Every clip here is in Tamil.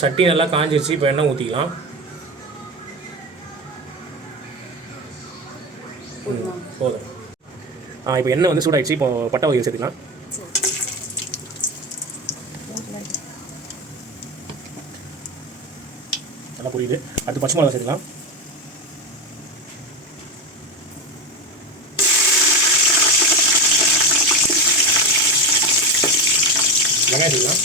சட்டி நல்லா காஞ்சிருச்சு. இப்போ எண்ணெய் ஊற்றிக்கலாம். போதும். இப்போ எண்ணெய் வந்து சூடாகிடுச்சு. இப்போ பட்டை வகையை சேர்த்துக்கலாம். நல்லா புரியுது. அடுத்து பச்சை மிளகா சேர்த்துக்கலாம். வெங்காயம் சேர்த்துக்கலாம்.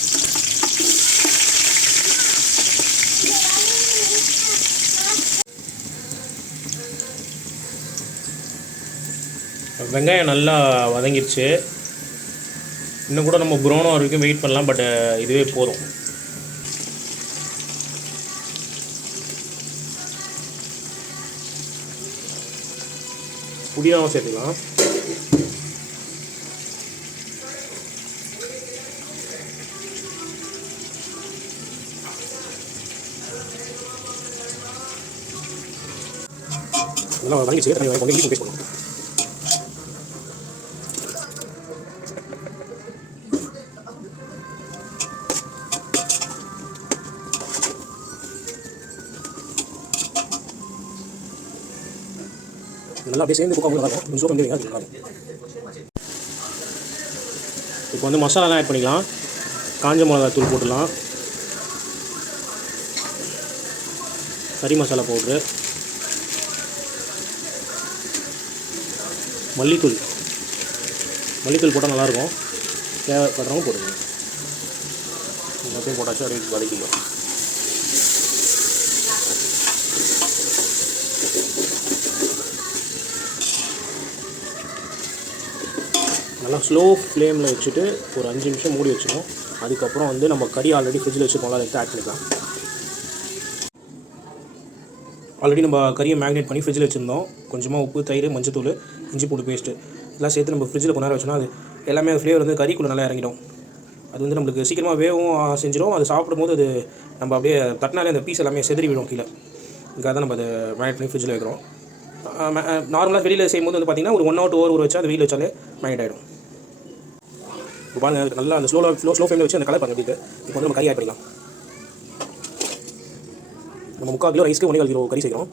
வெங்காயம் நல்லா வதங்கிடுச்சு. இன்னும் கூட நம்ம ப்ரௌன் வரைக்கும் வெயிட் பண்ணலாம். பட் இதுவே போதும். புதினாவும் சேர்த்துக்கலாம். நல்லா வதங்கிடுச்சு. தண்ணி வந்து இஞ்சி பேஸ்ட் பண்ணணும். நல்லா அப்படியே சேர்ந்து குக் ஆகும். கொஞ்சம் ஸ்லோ பண்ணி வைங்க. இப்போ வந்து மசாலாலாம் ஆட் பண்ணிக்கலாம். காஞ்ச மிளகாய் தூள் போட்டுடலாம். கறி மசாலா பவுட்ரு, மல்லித்தூள் போட்டால் நல்லாயிருக்கும். தேவைப்படுறவங்க போடுங்க. எல்லாத்தையும் போட்டாச்சு. அப்படியே வதக்கிக்கலாம். நல்லா ஸ்லோ ஃப்ளேமில் வச்சுட்டு ஒரு 5 நிமிஷம் மூடி வச்சுக்கணும். அதுக்கப்புறம் வந்து நம்ம கறி ஆல்ரெடி ஃப்ரிட்ஜில் வச்சுருக்கோம்ல, அதை எடுத்து ஆட் பண்ணிக்கலாம். ஆல்ரெடி நம்ம கறியை மேக்னேட் பண்ணி ஃப்ரிட்ஜில் வச்சுருந்தோம். கொஞ்சமாக உப்பு, தயிர், மஞ்சத்தூள், இஞ்சி பூண்டு பேஸ்ட்டு இதெல்லாம் சேர்த்து நம்ம ஃப்ரிட்ஜில் கொஞ்ச நேரம் வச்சோன்னா அது எல்லாமே ஃப்ளேவர் வந்து கறிக்குள்ளே நல்லா இறங்கிடும். அது வந்து நம்மளுக்கு சீக்கிரமாக வேவும் செஞ்சிடும். அது சாப்பிடும்போது அது நம்ம அப்படியே தட்டினாலே அந்த பீஸ் எல்லாமே செதறி விடும் கீழே. இதுக்காக தான் நம்ம அதை மேக்னேட் பண்ணி ஃப்ரிட்ஜில் வைக்கிறோம். நார்மலாக வெளியில் செய்யும்போது வந்து பார்த்திங்கன்னா ஒரு 1 hour 2 hour ஊற வச்சா அது வெயில் வச்சாலே மேக்னேட் ஆகிடும். இப்போ பாருங்கள், நல்லா அந்த ஸ்லோ ஃப்ளேமில் வச்சு அந்த கலர் பாருங்கள் எப்படி இருக்குது. இப்போ வந்து நம்ம கறி ஆட் பண்ணிக்கலாம். நம்ம 3/4 கிலோ ரைஸ்க்கு 1.25 கிலோ கறி செய்கிறோம்.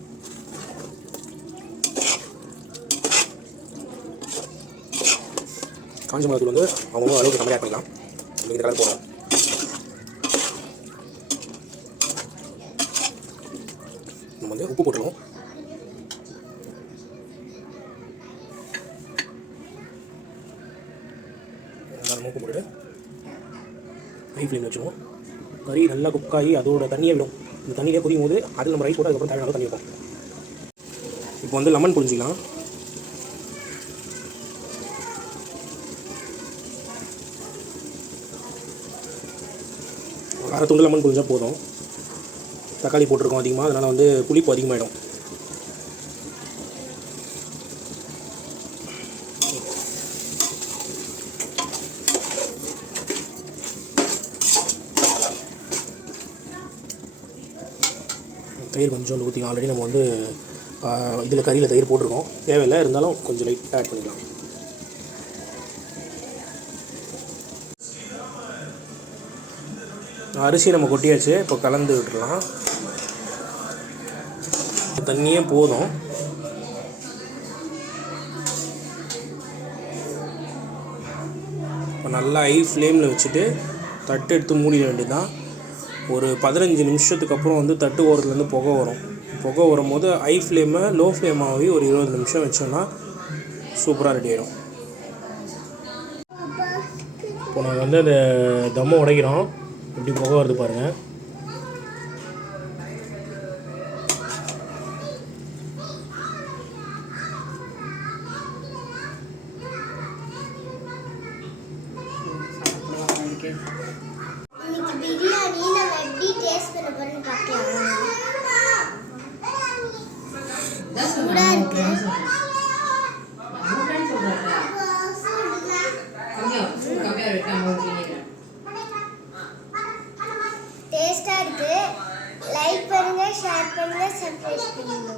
காஞ்ச மிளகாய் தூள் வந்து அவங்க அளவுக்கு கம்மியாக ஆட் பண்ணிக்கலாம். இந்த கலர் போடுறோம். நம்ம வந்து உப்பு போட்டுருவோம். உப்பு போட்டு ஹை ஃப்ளேமில் வச்சுருவோம். கறி நல்லா குக்காகி அதோட தண்ணியை விடும். இந்த தண்ணியிலே புரியும் போது அதில் நம்ம ரைஸ் போட்டு அதுக்கப்புறம் தேவையான தண்ணி வைப்போம். இப்போ வந்து லெமன் புரிஞ்சிக்கலாம். ஒரு 1/2 துண்டு லெமன் புரிஞ்சால் போதும். தக்காளி போட்டிருக்கோம் அதிகமாக, அதனால் வந்து புளிப்பு அதிகமாகிடும். தயிர் கொஞ்சம் ஊற்றிக்கலாம். ஆல்ரெடி நம்ம வந்து இதில் கறியில் தயிர் போட்டிருக்கோம். தேவையில்லை, இருந்தாலும் கொஞ்சம் லைட்டாக ஆட் பண்ணிக்கலாம். அரிசி நம்ம கொட்டியாச்சு. இப்போ கலந்து விட்டுடலாம். தண்ணியே போதும். இப்போ நல்லா ஹை ஃப்ளேமில் வச்சுட்டு தட்டு எடுத்து மூடிட வேண்டியதுதான். ஒரு 15 நிமிஷத்துக்கு அப்புறம் வந்து தட்டு ஓரத்துலேருந்து புகை வரும். புகை வரும்போது ஹை ஃப்ளேமை லோ ஃப்ளேமாகவே ஒரு 20 நிமிஷம் வச்சோன்னா சூப்பராக ரெடி ஆகிடும். இப்போ நாங்கள் வந்து அந்த தம்மை உடைக்கிறோம். எப்படி புகை வருது பாருங்கள். டேஸ்டா இருக்கு. லைக் பண்ணுங்க, ஷேர் பண்ணுங்க, சப்ஸ்கிரைப் பண்ணுங்க.